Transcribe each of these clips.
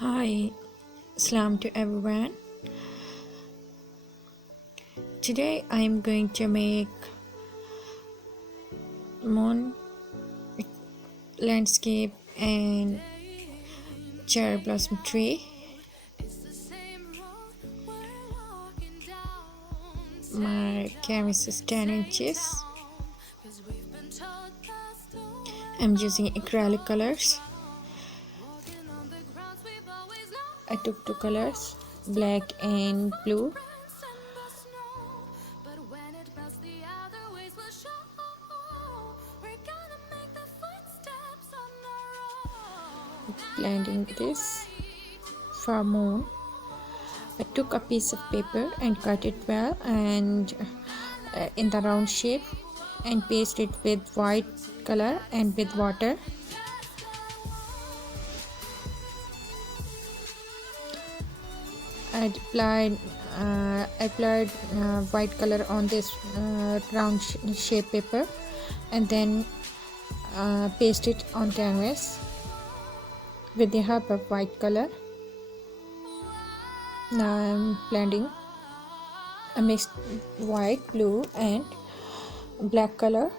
Hi, Salam to everyone. Today I am going to make moon landscape and cherry blossom tree. My canvas is 10 inches. I'm using acrylic colors. I took two colors, black and blue. Blending this for moon. I took a piece of paper and cut it well and in the round shape and paste it with white color and with water. I applied white color on this round shape paper and then paste it on canvas with the help of white color. Now I'm blending. I mixed white, blue and black color.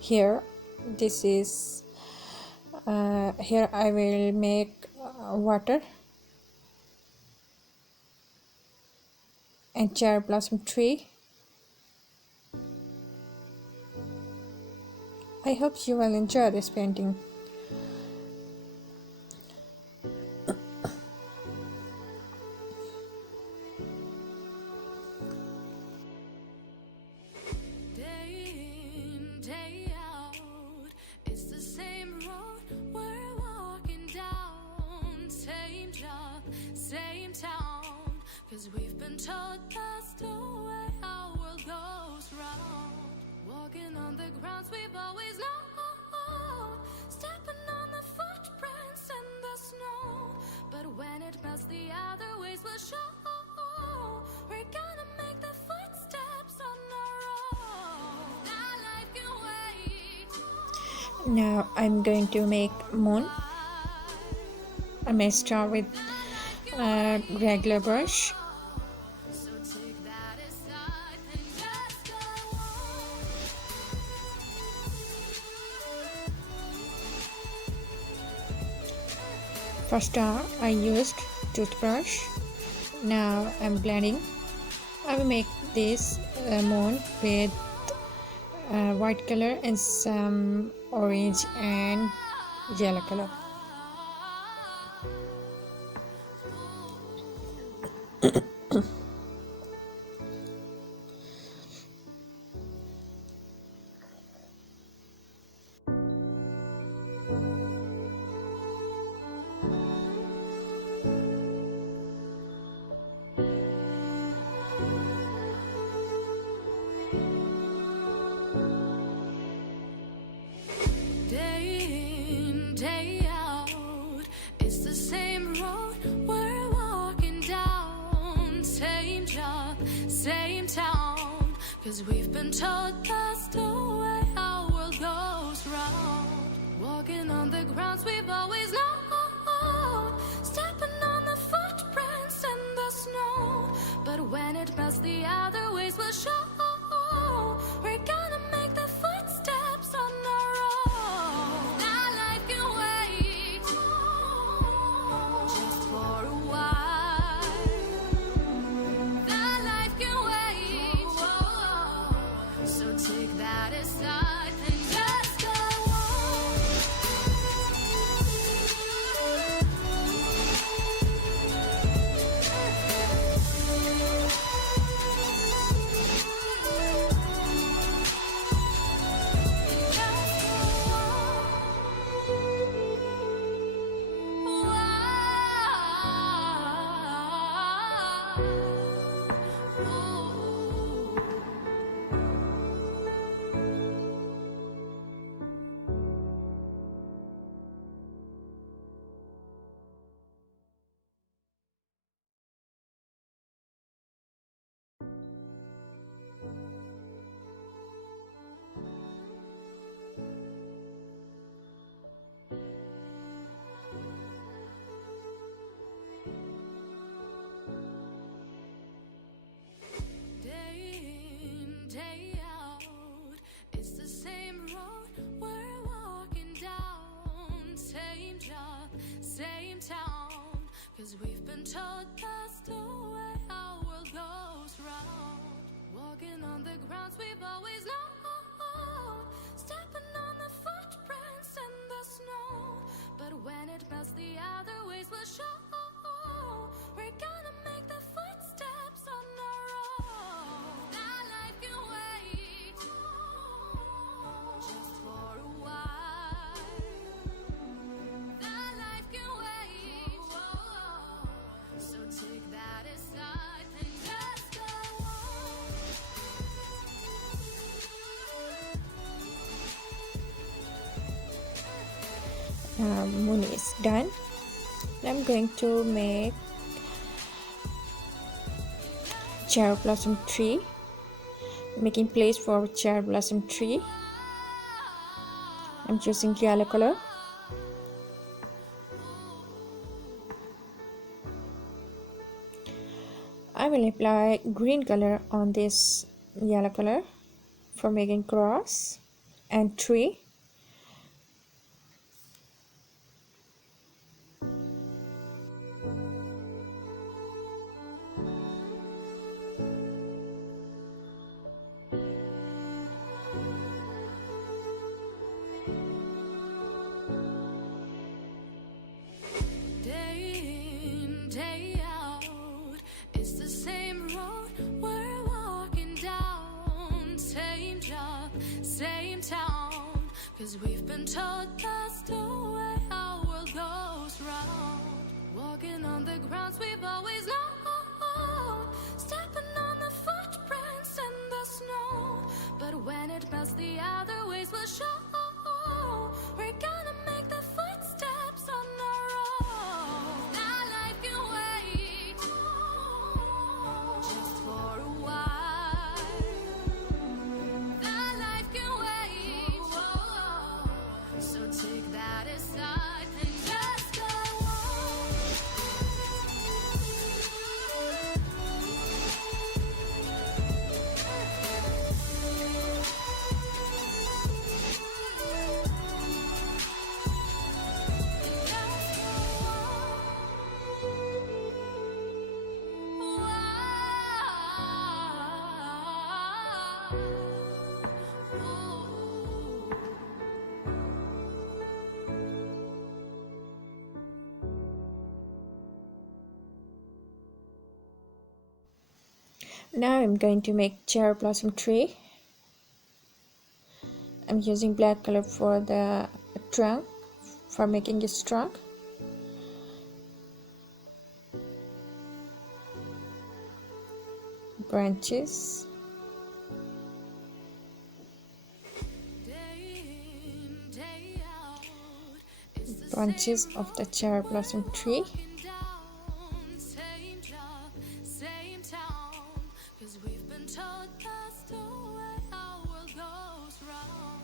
Here this is here I will make water and cherry blossom tree. I hope you will enjoy this painting. Cause we've been told that's the way our world goes round. Walking on the grounds we've always known, stepping on the footprints in the snow. But when it melts, the other ways will show. We're gonna make the footsteps on our own. That life can wait. Now I'm going to make moon. I may start with a regular brush. First I used toothbrush. Now I'm blending. I will make this moon with white color and some orange and yellow color. Day in, day out, it's the same road we're walking down. Same job, same town. Cause we've been told that's the way our world goes round. Walking on the grounds we've always known, stepping on the footprints in the snow. But when it melts, the other ways will show. We're gonna make the footsteps on our own. That life can wait, just for a while. That life can wait, so take that aside and just go on. 'cause we've been told that's the way our world goes round. Walking on the grounds we've always known, stepping on the footprints in the snow. But when it melts, the other ways will show. We're gonna make the footsteps on our own. That life can wait just for a while. That life can wait. So take that aside and just go on. Moon is done. I'm going to make cherry blossom tree. Making place for cherry blossom tree. I'm choosing yellow color. I will apply green color on this yellow color for making cross and tree. Day in, day out, it's the same road we're walking down. Same job, same town, 'cause we've been told that's the way our world goes round. Walking on the grounds we've always known, stepping on the footprints in the snow. But when it melts, the other ways will show. We're gonna make the footsteps on our own. That life can wait just for a while. That life can wait. So take that aside and just go on. Now I'm going to make cherry blossom tree. I'm using black color for the trunk, for making its trunk. Branches, branches of the cherry blossom tree. Same job, same town, 'cause we've been told that's the way our world goes round.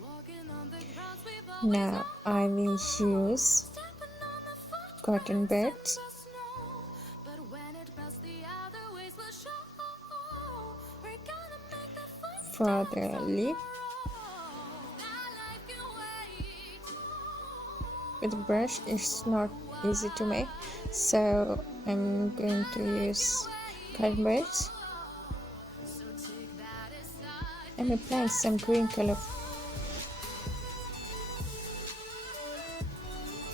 Walking on the grounds we've always Now I will use stepping on the footprints cotton buds in the snow. But when it melts, the other ways will show. We're gonna make the footsteps for the leaf. that life can wait. With a brush it's not easy to make, so I'm going to use cotton buds. So take that aside. I'm applying some green color.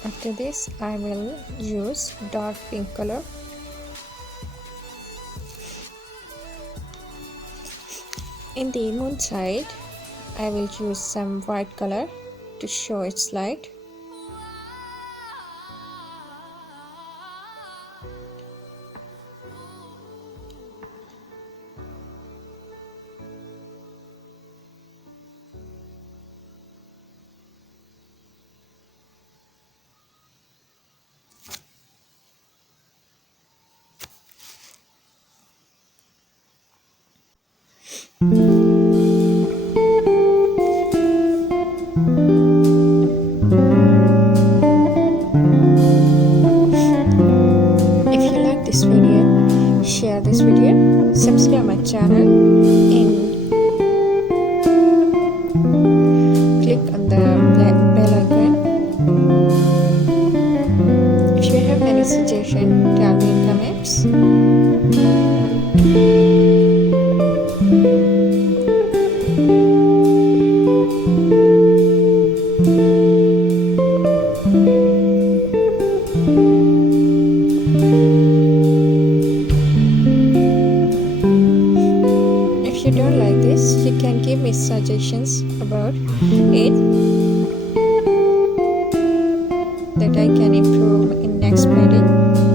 After this I will use dark pink color. In the moon side I will use some white color to show its light. If you like this video, share this video, subscribe my channel and click on the bell icon. If you have any suggestion If you don't like this, you can give me suggestions about it that I can improve in next painting.